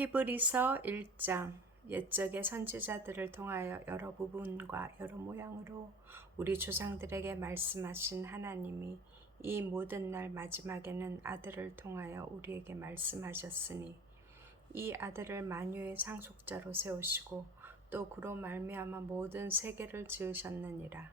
히브리서 1장. 옛적의 선지자들을 통하여 여러 부분과 여러 모양으로 우리 조상들에게 말씀하신 하나님이 이 모든 날 마지막에는 아들을 통하여 우리에게 말씀하셨으니 이 아들을 만유의 상속자로 세우시고 또 그로 말미암아 모든 세계를 지으셨느니라.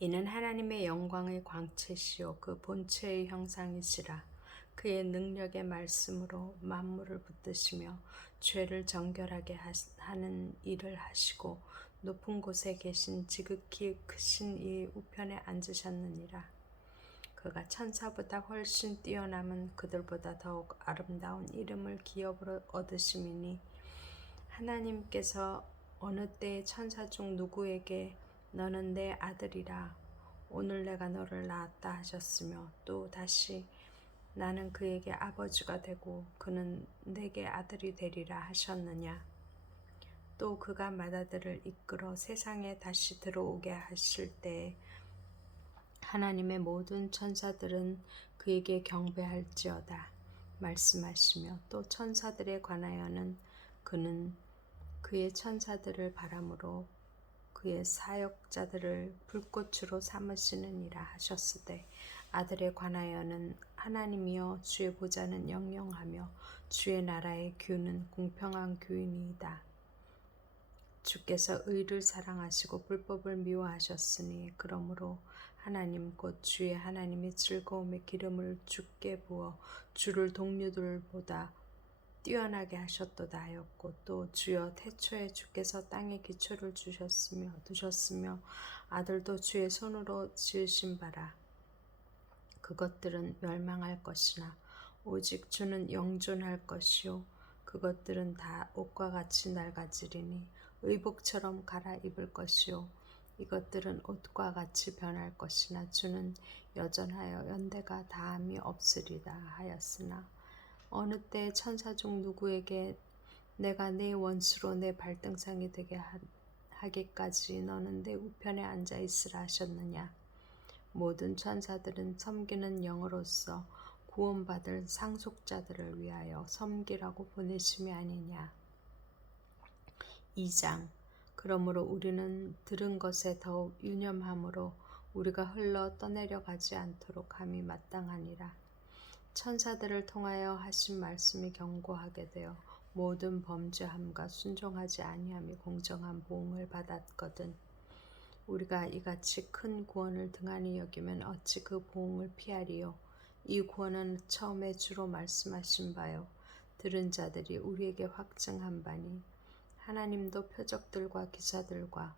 이는 하나님의 영광의 광채시요 그 본체의 형상이시라. 그의 능력의 말씀으로 만물을 붙드시며 죄를 정결하게 하는 일을 하시고 높은 곳에 계신 지극히 크신 이의 우편에 앉으셨느니라. 그가 천사보다 훨씬 뛰어남은 그들보다 더욱 아름다운 이름을 기업으로 얻으심이니 하나님께서 어느 때에 천사 중 누구에게 너는 내 아들이라 오늘 내가 너를 낳았다 하셨으며 또 다시 나는 그에게 아버지가 되고 그는 내게 아들이 되리라 하셨느냐. 또 그가 맏아들을 이끌어 세상에 다시 들어오게 하실 때에 하나님의 모든 천사들은 그에게 경배할지어다 말씀하시며 또 천사들에 관하여는 그는 그의 천사들을 바람으로 그의 사역자들을 불꽃으로 삼으시느니라 하셨으되 아들에 관하여는 하나님이여 주의 보좌는 영영하며 주의 나라의 규는 공평한 규이니이다. 주께서 의를 사랑하시고 불법을 미워하셨으니 그러므로 하나님 곧 주의 하나님이 즐거움의 기름을 주께 부어 주를 동료들보다 뛰어나게 하셨도다 하였고 또 주여 태초에 주께서 땅에 기초를 두셨으며 아들도 주의 손으로 지으신 바라. 그것들은 멸망할 것이나 오직 주는 영존할 것이요 그것들은 다 옷과 같이 낡아지리니 의복처럼 갈아입을 것이요 이것들은 옷과 같이 변할 것이나 주는 여전하여 연대가 다함이 없으리다 하였으나 어느 때 천사 중 누구에게 내가 네 원수로 내 발등상이 되게 하기까지 너는 내 우편에 앉아 있으라 하셨느냐. 모든 천사들은 섬기는 영으로서 구원받을 상속자들을 위하여 섬기라고 보내심이 아니냐. 2장. 그러므로 우리는 들은 것에 더욱 유념함으로 우리가 흘러 떠내려가지 않도록 함이 마땅하니라. 천사들을 통하여 하신 말씀이 경고하게 되어 모든 범죄함과 순종하지 아니함이 공정한 보응을 받았거든. 우리가 이같이 큰 구원을 등한히 여기면 어찌 그 보응을 피하리요. 이 구원은 처음에 주로 말씀하신 바요 들은 자들이 우리에게 확증한 바니 하나님도 표적들과 기사들과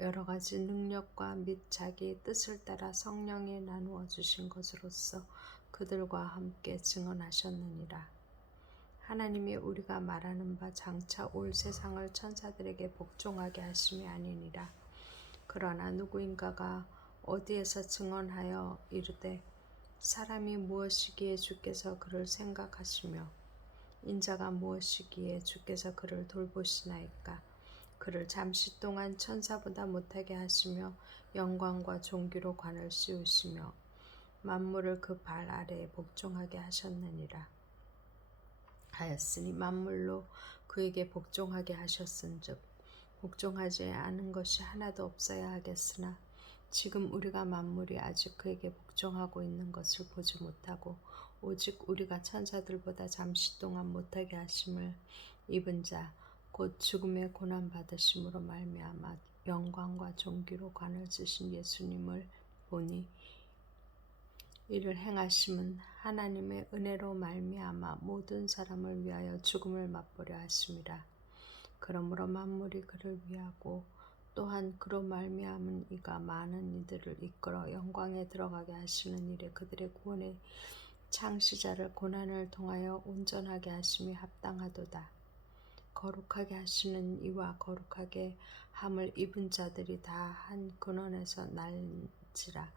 여러 가지 능력과 및 자기의 뜻을 따라 성령에 나누어 주신 것으로서 그들과 함께 증언하셨느니라. 하나님이 우리가 말하는 바 장차 올 세상을 천사들에게 복종하게 하심이 아니니라. 그러나 누구인가가 어디에서 증언하여 이르되 사람이 무엇이기에 주께서 그를 생각하시며 인자가 무엇이기에 주께서 그를 돌보시나이까. 그를 잠시 동안 천사보다 못하게 하시며 영광과 존귀로 관을 씌우시며 만물을 그 발 아래에 복종하게 하셨느니라 하였으니 만물로 그에게 복종하게 하셨은즉 복종하지 않은 것이 하나도 없어야 하겠으나 지금 우리가 만물이 아직 그에게 복종하고 있는 것을 보지 못하고 오직 우리가 천사들보다 잠시 동안 못하게 하심을 입은 자 곧 죽음의 고난 받으심으로 말미암아 영광과 존귀로 관을 쓰신 예수님을 보니 이를 행하심은 하나님의 은혜로 말미암아 모든 사람을 위하여 죽음을 맛보려 하심이라. 그러므로 만물이 그를 위하고 또한 그로 말미암은 이가 많은 이들을 이끌어 영광에 들어가게 하시는 일에 그들의 구원의 창시자를 고난을 통하여 온전하게 하심이 합당하도다. 거룩하게 하시는 이와 거룩하게 함을 입은 자들이 다 한 근원에서 날지라.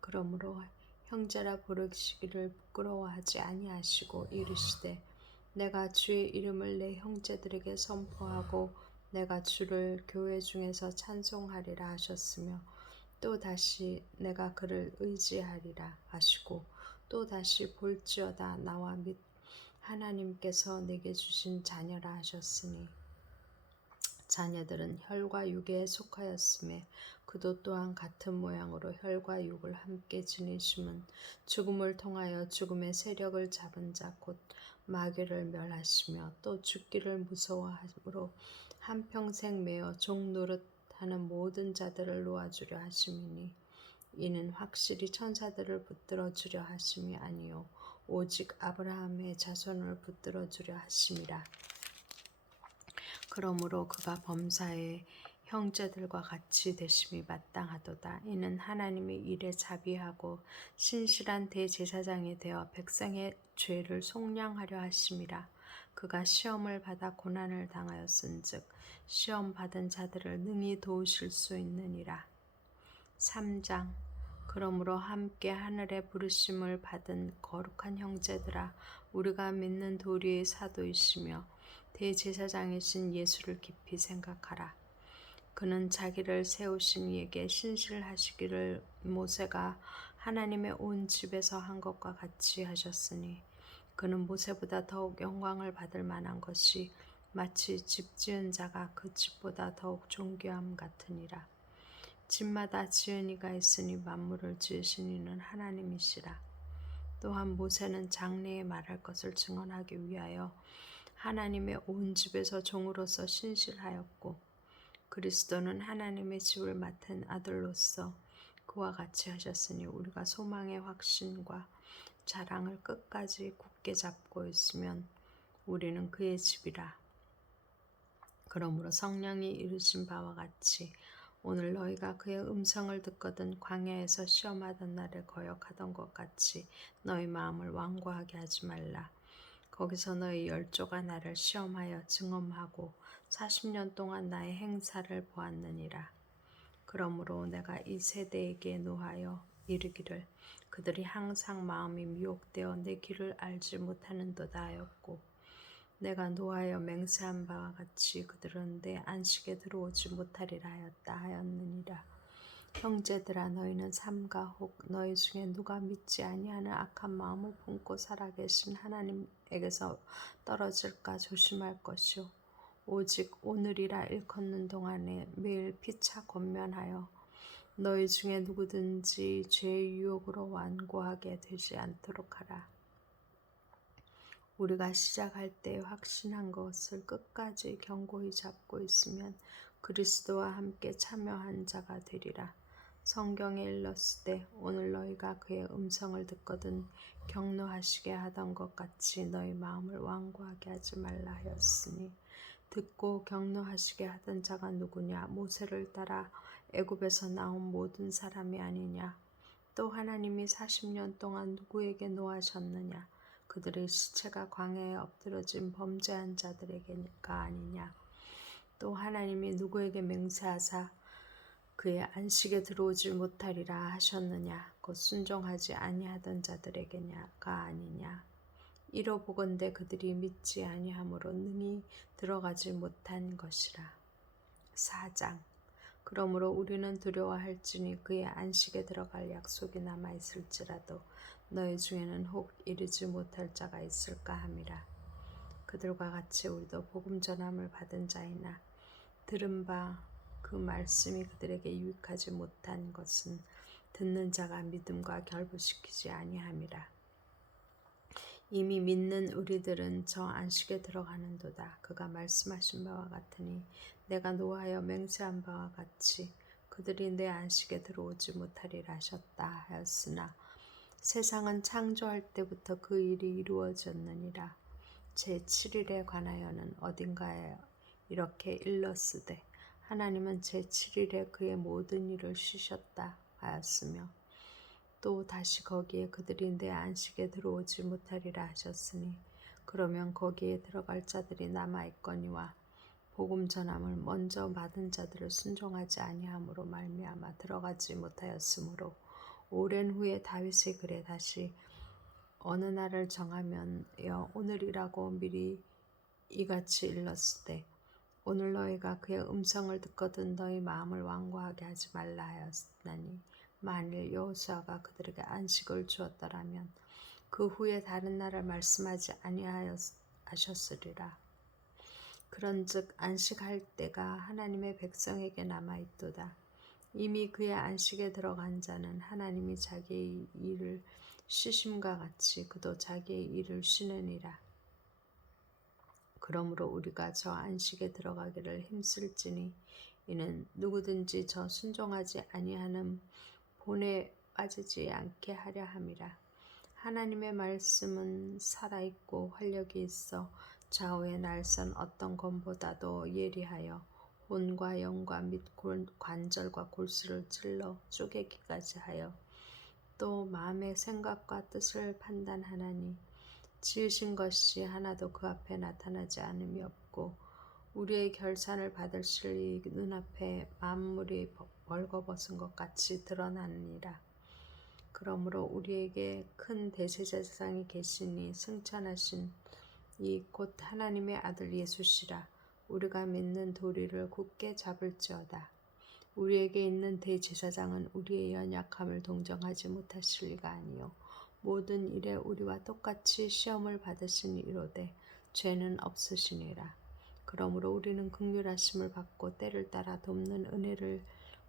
그러므로 형제라 부르시기를 부끄러워하지 아니하시고 이르시되 내가 주의 이름을 내 형제들에게 선포하고 내가 주를 교회 중에서 찬송하리라 하셨으며 또 다시 내가 그를 의지하리라 하시고 또 다시 볼지어다 나와 및 하나님께서 내게 주신 자녀라 하셨으니 자녀들은 혈과 육에 속하였음에 그도 또한 같은 모양으로 혈과 육을 함께 지니심은 죽음을 통하여 죽음의 세력을 잡은 자 곧 마귀를 멸하시며 또 죽기를 무서워함으로 한평생 매어 종 노릇하는 모든 자들을 놓아주려 하심이니 이는 확실히 천사들을 붙들어 주려 하심이 아니요 오직 아브라함의 자손을 붙들어 주려 하심이라. 그러므로 그가 범사의 형제들과 같이 되심이 마땅하도다. 이는 하나님의 일에 자비하고 신실한 대제사장이 되어 백성의 죄를 속량하려 하심이라. 그가 시험을 받아 고난을 당하였은즉 시험 받은 자들을 능히 도우실 수 있느니라. 3장. 그러므로 함께 하늘에 부르심을 받은 거룩한 형제들아, 우리가 믿는 도리의 사도이시며 대제사장이신 예수를 깊이 생각하라. 그는 자기를 세우신 이에게 신실하시기를 모세가 하나님의 온 집에서 한 것과 같이 하셨으니 그는 모세보다 더욱 영광을 받을 만한 것이 마치 집 지은 자가 그 집보다 더욱 존귀함 같으니라. 집마다 지은 이가 있으니 만물을 지으신 이는 하나님이시라. 또한 모세는 장래에 말할 것을 증언하기 위하여 하나님의 온 집에서 종으로서 신실하였고 그리스도는 하나님의 집을 맡은 아들로서 그와 같이 하셨으니 우리가 소망의 확신과 자랑을 끝까지 굳게 잡고 있으면 우리는 그의 집이라. 그러므로 성령이 이루신 바와 같이 오늘 너희가 그의 음성을 듣거든 광야에서 시험하던 날에 거역하던 것 같이 너희 마음을 완고하게 하지 말라. 거기서 너희 열조가 나를 시험하여 증언하고 40년 동안 나의 행사를 보았느니라. 그러므로 내가 이 세대에게 노하여 이르기를 그들이 항상 마음이 미혹되어 내 길을 알지 못하는도다 하였고 내가 노하여 맹세한 바와 같이 그들은 내 안식에 들어오지 못하리라 하였다 하였느니라. 형제들아, 너희는 삼가 혹 너희 중에 누가 믿지 아니하는 악한 마음을 품고 살아계신 하나님에게서 떨어질까 조심할 것이요 오직 오늘이라 일컫는 동안에 매일 피차 권면하여 너희 중에 누구든지 죄의 유혹으로 완고하게 되지 않도록 하라. 우리가 시작할 때 확신한 것을 끝까지 견고히 잡고 있으면 그리스도와 함께 참여한 자가 되리라. 성경에 일렀으되 오늘 너희가 그의 음성을 듣거든 격노하시게 하던 것 같이 너희 마음을 완고하게 하지 말라 하였으니 듣고 격노하시게 하던 자가 누구냐? 모세를 따라 애굽에서 나온 모든 사람이 아니냐? 또 하나님이 40년 동안 누구에게 노하셨느냐? 그들의 시체가 광야에 엎드러진 범죄한 자들에게가 아니냐? 또 하나님이 누구에게 맹세하사 그의 안식에 들어오지 못하리라 하셨느냐? 곧 순종하지 아니하던 자들에게냐가 아니냐? 이로보건대 그들이 믿지 아니함으로 능히 들어가지 못한 것이라. 4장. 그러므로 우리는 두려워할지니 그의 안식에 들어갈 약속이 남아있을지라도 너희 중에는 혹 이르지 못할 자가 있을까 함이라. 그들과 같이 우리도 복음 전함을 받은 자이나 들은 바 그 말씀이 그들에게 유익하지 못한 것은 듣는 자가 믿음과 결부시키지 아니함이라. 이미 믿는 우리들은 저 안식에 들어가는도다. 그가 말씀하신 바와 같으니 내가 노하여 맹세한 바와 같이 그들이 내 안식에 들어오지 못하리라 하셨다 하였으나 세상은 창조할 때부터 그 일이 이루어졌느니라. 제7일에 관하여는 어딘가에 이렇게 일렀으되 하나님은 제7일에 그의 모든 일을 쉬셨다 하였으며 또 다시 거기에 그들이 내 안식에 들어오지 못하리라 하셨으니 그러면 거기에 들어갈 자들이 남아있거니와 복음 전함을 먼저 받은 자들을 순종하지 아니함으로 말미암아 들어가지 못하였으므로 오랜 후에 다윗의 글에 다시 어느 날을 정하면여 오늘이라고 미리 이같이 일렀으되 오늘 너희가 그의 음성을 듣거든 너희 마음을 완고하게 하지 말라 하였나니 만일 여호수아가 그들에게 안식을 주었더라면 그 후에 다른 날을 말씀하지 아니하셨으리라. 그런즉 안식할 때가 하나님의 백성에게 남아있도다. 이미 그의 안식에 들어간 자는 하나님이 자기의 일을 쉬심과 같이 그도 자기의 일을 쉬느니라. 그러므로 우리가 저 안식에 들어가기를 힘쓸지니 이는 누구든지 저 순종하지 아니하는 본에 빠지지 않게 하려 함이라. 하나님의 말씀은 살아있고 활력이 있어 좌우의 날선 어떤 검보다도 예리하여 혼과 영과 및 관절과 골수를 찔러 쪼개기까지 하여 또 마음의 생각과 뜻을 판단하나니 지으신 것이 하나도 그 앞에 나타나지 않음이 없고 우리의 결산을 받으실 이 눈앞에 만물이 벌거벗은 것 같이 드러나느니라. 그러므로 우리에게 큰 대제사장이 계시니 승천하신 이 곧 하나님의 아들 예수시라. 우리가 믿는 도리를 굳게 잡을지어다. 우리에게 있는 대제사장은 우리의 연약함을 동정하지 못하실 리가 아니요 모든 일에 우리와 똑같이 시험을 받으신 이로되 죄는 없으시니라. 그러므로 우리는 긍휼하심을 받고 때를 따라 돕는 은혜를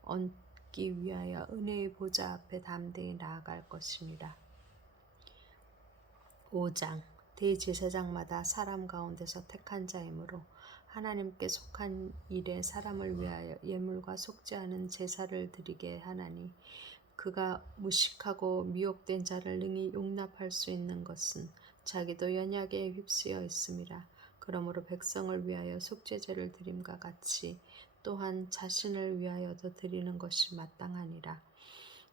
얻기 위하여 은혜의 보좌 앞에 담대히 나아갈 것이니라. 5장 대제사장마다 사람 가운데서 택한 자이므로 하나님께 속한 일에 사람을 위하여 예물과 속지 않은 제사를 드리게 하나니 그가 무식하고 미혹된 자를 능히 용납할 수 있는 것은 자기도 연약에 휩쓰여 있음이라. 그러므로 백성을 위하여 속죄제를 드림과 같이 또한 자신을 위하여도 드리는 것이 마땅하니라.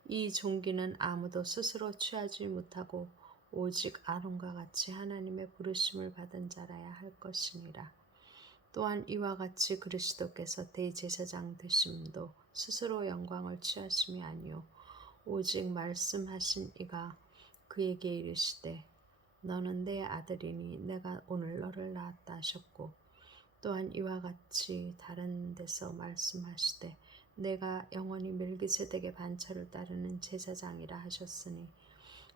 이 종기는 아무도 스스로 취하지 못하고 오직 아론과 같이 하나님의 부르심을 받은 자라야 할 것이니라. 또한 이와 같이 그리스도께서 대제사장 되심도 스스로 영광을 취하심이 아니요 오직 말씀하신 이가 그에게 이르시되 너는 내 아들이니 내가 오늘 너를 낳았다 하셨고 또한 이와 같이 다른 데서 말씀하시되 내가 영원히 멜기세덱의 반차를 따르는 제사장이라 하셨으니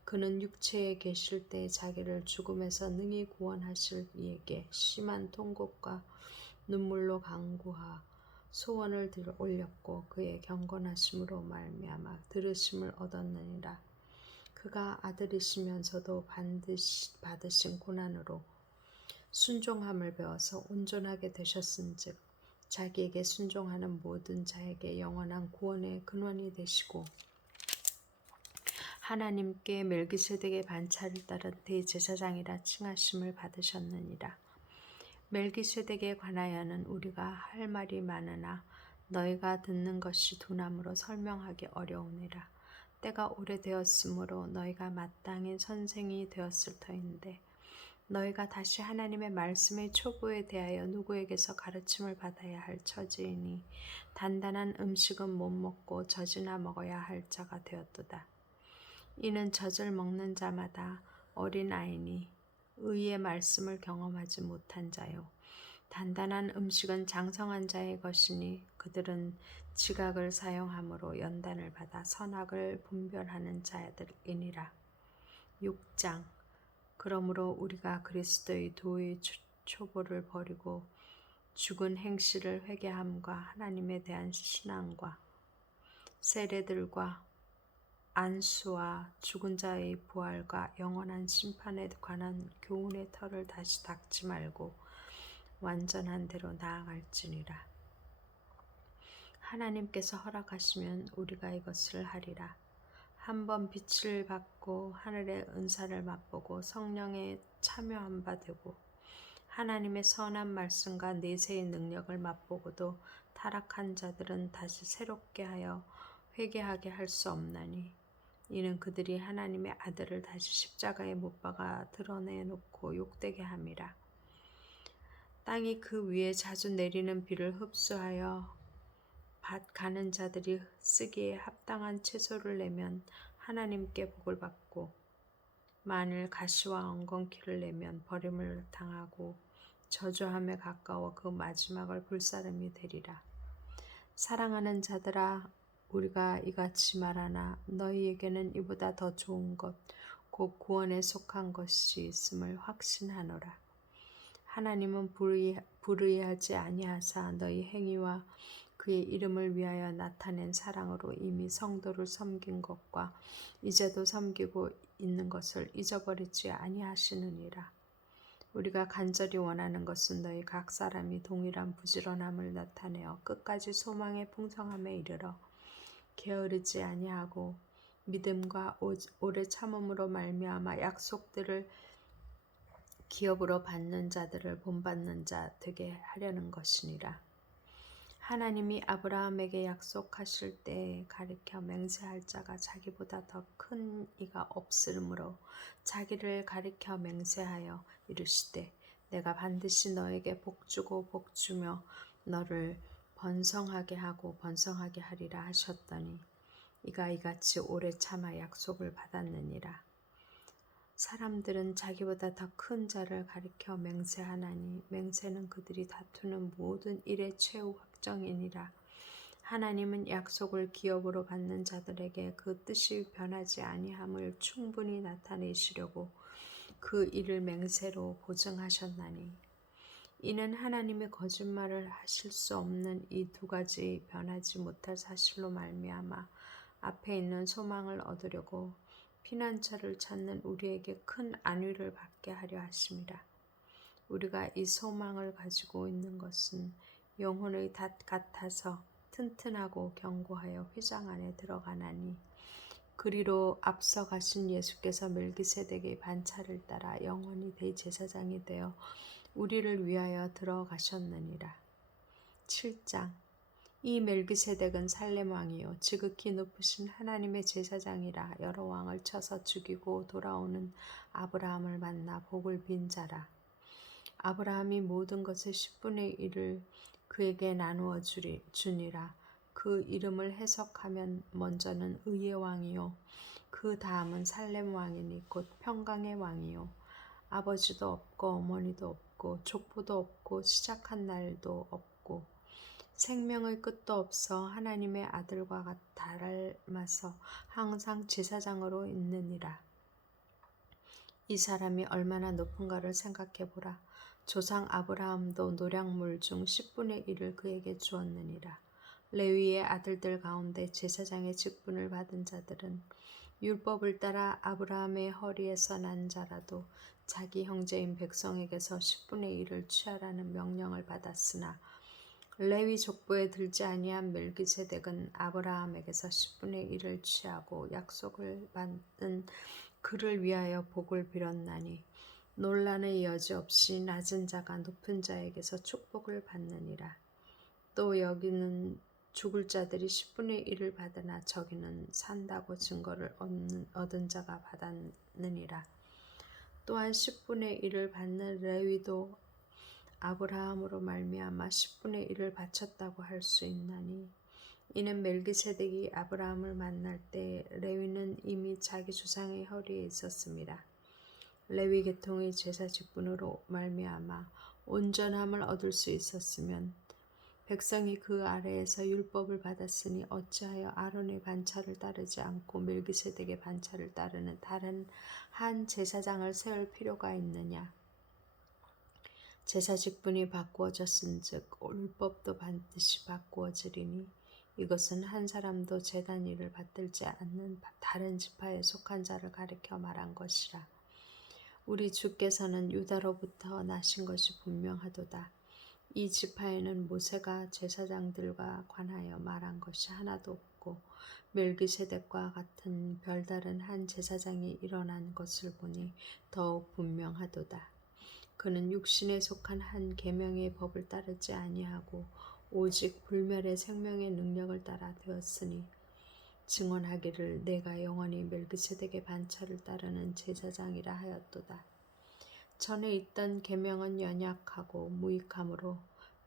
그는 육체에 계실 때 자기를 죽음에서 능히 구원하실 이에게 심한 통곡과 눈물로 간구하 소원을 올렸고 그의 경건하심으로 말미암아 들으심을 얻었느니라. 그가 아들이시면서도 반드시 받으신 고난으로 순종함을 배워서 온전하게 되셨은즉 자기에게 순종하는 모든 자에게 영원한 구원의 근원이 되시고 하나님께 멜기세덱의 반차를 따른 대제사장이라 칭하심을 받으셨느니라. 멜기세덱에 관하여는 우리가 할 말이 많으나 너희가 듣는 것이 둔함으로 설명하기 어려우니라. 때가 오래되었으므로 너희가 마땅히 선생이 되었을 터인데 너희가 다시 하나님의 말씀의 초보에 대하여 누구에게서 가르침을 받아야 할 처지이니 단단한 음식은 못 먹고 젖이나 먹어야 할 자가 되었도다. 이는 젖을 먹는 자마다 어린아이니 의의 말씀을 경험하지 못한 자요 단단한 음식은 장성한 자의 것이니 그들은 지각을 사용함으로 연단을 받아 선악을 분별하는 자들이니라. 6장 그러므로 우리가 그리스도의 도의 초보를 버리고 죽은 행실을 회개함과 하나님에 대한 신앙과 세례들과 안수와 죽은 자의 부활과 영원한 심판에 관한 교훈의 털을 다시 닦지 말고 완전한 대로 나아갈지니라. 하나님께서 허락하시면 우리가 이것을 하리라. 한번 빛을 받고 하늘의 은사를 맛보고 성령에 참여한 바 되고 하나님의 선한 말씀과 내세의 능력을 맛보고도 타락한 자들은 다시 새롭게 하여 회개하게 할 수 없나니 이는 그들이 하나님의 아들을 다시 십자가에 못 박아 드러내놓고 욕되게 함이라. 땅이 그 위에 자주 내리는 비를 흡수하여 밭 가는 자들이 쓰기에 합당한 채소를 내면 하나님께 복을 받고 만일 가시와 엉겅퀴를 내면 버림을 당하고 저주함에 가까워 그 마지막을 불사름이 되리라. 사랑하는 자들아 우리가 이같이 말하나 너희에게는 이보다 더 좋은 것 곧 구원에 속한 것이 있음을 확신하노라. 하나님은 불의하지 아니하사 너희 행위와 그의 이름을 위하여 나타낸 사랑으로 이미 성도를 섬긴 것과 이제도 섬기고 있는 것을 잊어버리지 아니하시느니라. 우리가 간절히 원하는 것은 너희 각 사람이 동일한 부지런함을 나타내어 끝까지 소망의 풍성함에 이르러 게으르지 아니하고 믿음과 오래 참음으로 말미암아 약속들을 기업으로 받는 자들을 본받는 자 되게 하려는 것이니라. 하나님이 아브라함에게 약속하실 때에 가리켜 맹세할 자가 자기보다 더 큰 이가 없으므로 자기를 가리켜 맹세하여 이르시되 내가 반드시 너에게 복주고 복주며 너를 번성하게 하고 번성하게 하리라 하셨더니 이가 이같이 오래 참아 약속을 받았느니라. 사람들은 자기보다 더 큰 자를 가리켜 맹세하나니 맹세는 그들이 다투는 모든 일의 최후 확정이니라. 하나님은 약속을 기업으로 받는 자들에게 그 뜻이 변하지 아니함을 충분히 나타내시려고 그 일을 맹세로 보증하셨나니 이는 하나님이 거짓말을 하실 수 없는 이 두 가지 변하지 못할 사실로 말미암아 앞에 있는 소망을 얻으려고 피난처를 찾는 우리에게 큰 안위를 받게 하려 하심이라. 우리가 이 소망을 가지고 있는 것은 영혼의 닷 같아서 튼튼하고 견고하여 휘장 안에 들어가나니 그리로 앞서 가신 예수께서 멜기세덱의 반차를 따라 영원히 대제사장이 되어 우리를 위하여 들어가셨느니라. 7장 이 멜기세덱은 살렘 왕이요 지극히 높으신 하나님의 제사장이라. 여러 왕을 쳐서 죽이고 돌아오는 아브라함을 만나 복을 빈 자라. 아브라함이 모든 것의 10분의 1을 그에게 나누어 주니라. 그 이름을 해석하면 먼저는 의의 왕이요 그 다음은 살렘 왕이니 곧 평강의 왕이요 아버지도 없고 어머니도 없고 족보도 없고 시작한 날도 없고 생명의 끝도 없어 하나님의 아들과 닮아서 항상 제사장으로 있느니라. 이 사람이 얼마나 높은가를 생각해 보라. 조상 아브라함도 노량물 중 10분의 1을 그에게 주었느니라. 레위의 아들들 가운데 제사장의 직분을 받은 자들은 율법을 따라 아브라함의 허리에서 난 자라도 자기 형제인 백성에게서 10분의 1을 취하라는 명령을 받았으나 레위 족보에 들지 아니한 멜기세덱은 아브라함에게서 10분의 1을 취하고 약속을 받은 그를 위하여 복을 빌었나니 논란의 여지 없이 낮은 자가 높은 자에게서 축복을 받느니라. 또 여기는 죽을 자들이 10분의 1을 받으나 저기는 산다고 증거를 얻은 자가 받았느니라. 또한 10분의 1을 받는 레위도 아브라함으로 말미암아 10분의 1을 바쳤다고 할 수 있나니 이는 멜기세덱이 아브라함을 만날 때 레위는 이미 자기 조상의 허리에 있었습니다. 레위 계통의 제사 직분으로 말미암아 온전함을 얻을 수 있었으면 백성이 그 아래에서 율법을 받았으니 어찌하여 아론의 반차를 따르지 않고 멜기세덱의 반차를 따르는 다른 한 제사장을 세울 필요가 있느냐. 제사 직분이 바꾸어졌은즉 율법도 반드시 바꾸어지리니 이것은 한 사람도 제단 일을 받들지 않는 다른 지파에 속한 자를 가리켜 말한 것이라. 우리 주께서는 유다로부터 나신 것이 분명하도다. 이 지파에는 모세가 제사장들과 관하여 말한 것이 하나도 없고 멜기세덱과 같은 별다른 한 제사장이 일어난 것을 보니 더욱 분명하도다. 그는 육신에 속한 한 계명의 법을 따르지 아니하고 오직 불멸의 생명의 능력을 따라 되었으니 증언하기를 내가 영원히 멜기세덱의 반차를 따르는 제사장이라 하였도다. 전에 있던 계명은 연약하고 무익함으로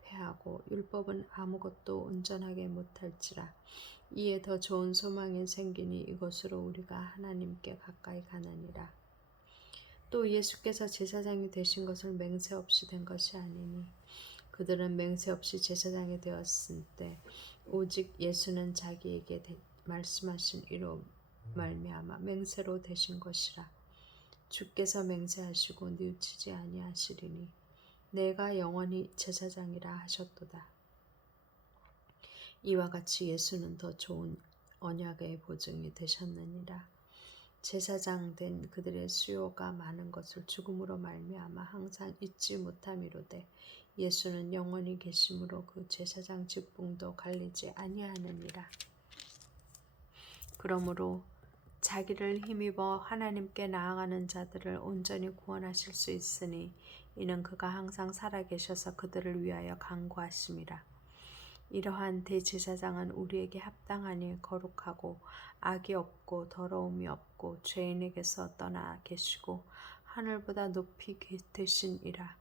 패하고 율법은 아무것도 온전하게 못할지라. 이에 더 좋은 소망이 생기니 이것으로 우리가 하나님께 가까이 가느니라. 또 예수께서 제사장이 되신 것을 맹세 없이 된 것이 아니니 그들은 맹세 없이 제사장이 되었을 때 오직 예수는 자기에게 말씀하신 이로 말미암아 맹세로 되신 것이라. 주께서 맹세하시고 뉘우치지 아니하시리니 내가 영원히 제사장이라 하셨도다. 이와 같이 예수는 더 좋은 언약의 보증이 되셨느니라. 제사장 된 그들의 수요가 많은 것을 죽음으로 말미암아 항상 잊지 못함이로되 예수는 영원히 계심으로 그 제사장 직분도 갈리지 아니하느니라. 그러므로 자기를 힘입어 하나님께 나아가는 자들을 온전히 구원하실 수 있으니 이는 그가 항상 살아계셔서 그들을 위하여 간구하심이라. 이러한 대제사장은 우리에게 합당하니 거룩하고 악이 없고 더러움이 없고 죄인에게서 떠나 계시고 하늘보다 높이 되신이라.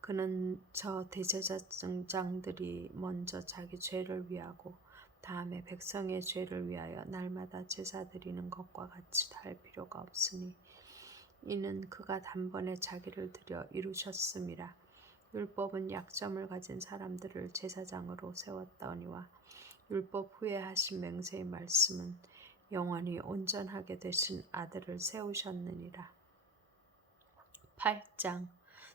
그는 저 대제사장들이 먼저 자기 죄를 위하고 다음에 백성의 죄를 위하여 날마다 제사 드리는 것과 같이 할 필요가 없으니 이는 그가 단번에 자기를 드려 이루셨음이라. 율법은 약점을 가진 사람들을 제사장으로 세웠다니와 율법 후에 하신 맹세의 말씀은 영원히 온전하게 되신 아들을 세우셨느니라. 8장.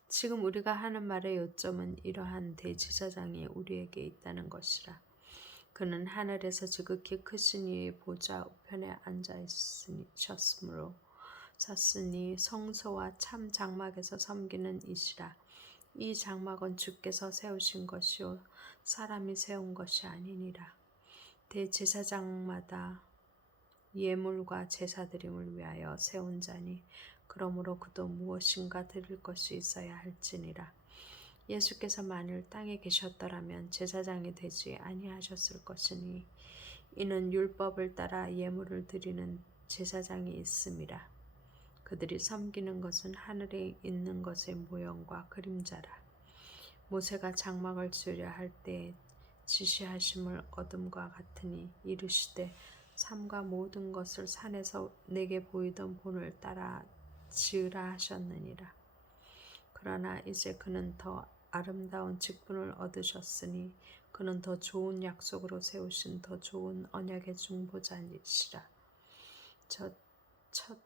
지금 우리가 하는 말의 요점은 이러한 대제사장이 우리에게 있다는 것이라. 그는 하늘에서 지극히 크신 이의 보좌 우편에 앉으셨으므로 섰으니 성소와 참 장막에서 섬기는 이시라. 이 장막은 주께서 세우신 것이요 사람이 세운 것이 아니니라. 대제사장마다 예물과 제사드림을 위하여 세운 자니 그러므로 그도 무엇인가 드릴 것이 있어야 할지니라. 예수께서 만일 땅에 계셨더라면 제사장이 되지 아니하셨을 것이니 이는 율법을 따라 예물을 드리는 제사장이 있음이라. 그들이 섬기는 것은 하늘에 있는 것의 모형과 그림자라. 모세가 장막을 지으려 할 때 지시하심을 얻음과 같으니 이르시되 삼가 모든 것을 산에서 내게 보이던 본을 따라 지으라 하셨느니라. 그러나 이제 그는 더 아름다운 직분을 얻으셨으니 그는 더 좋은 약속으로 세우신 더 좋은 언약의 중보자이시라. 첫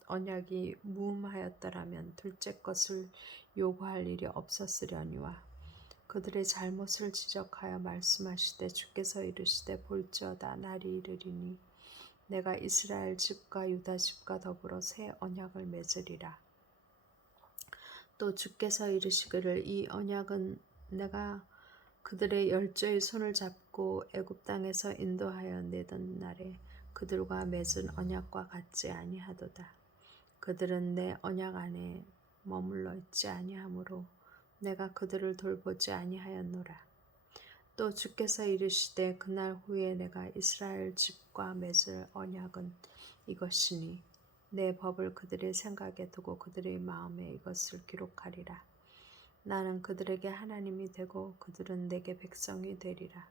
언약이 무음하였더라면 둘째 것을 요구할 일이 없었으려니와 그들의 잘못을 지적하여 말씀하시되 주께서 이르시되 볼지어다 날이 이르리니 내가 이스라엘 집과 유다 집과 더불어 새 언약을 맺으리라. 또 주께서 이르시기를 이 언약은 내가 그들의 열조의 손을 잡고 애굽 땅에서 인도하여 내던 날에 그들과 맺은 언약과 같지 아니하도다. 그들은 내 언약 안에 머물러 있지 아니하므로 내가 그들을 돌보지 아니하였노라. 또 주께서 이르시되 그날 후에 내가 이스라엘 집과 맺을 언약은 이것이니 내 법을 그들의 생각에 두고 그들의 마음에 이것을 기록하리라. 나는 그들에게 하나님이 되고 그들은 내게 백성이 되리라.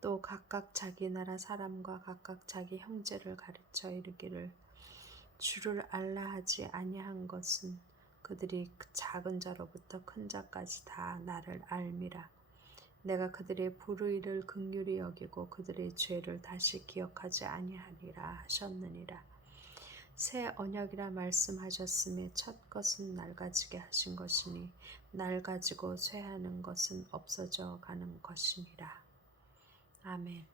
또 각각 자기 나라 사람과 각각 자기 형제를 가르쳐 이르기를 주를 알라 하지 아니한 것은 그들이 작은 자로부터 큰 자까지 다 나를 알미라. 내가 그들의 불의를 긍휼히 여기고 그들의 죄를 다시 기억하지 아니하리라 하셨느니라. 새 언약이라 말씀하셨음에 첫 것은 낡아지게 하신 것이니 낡아지고 쇠하는 것은 없어져 가는 것이니라. 아멘.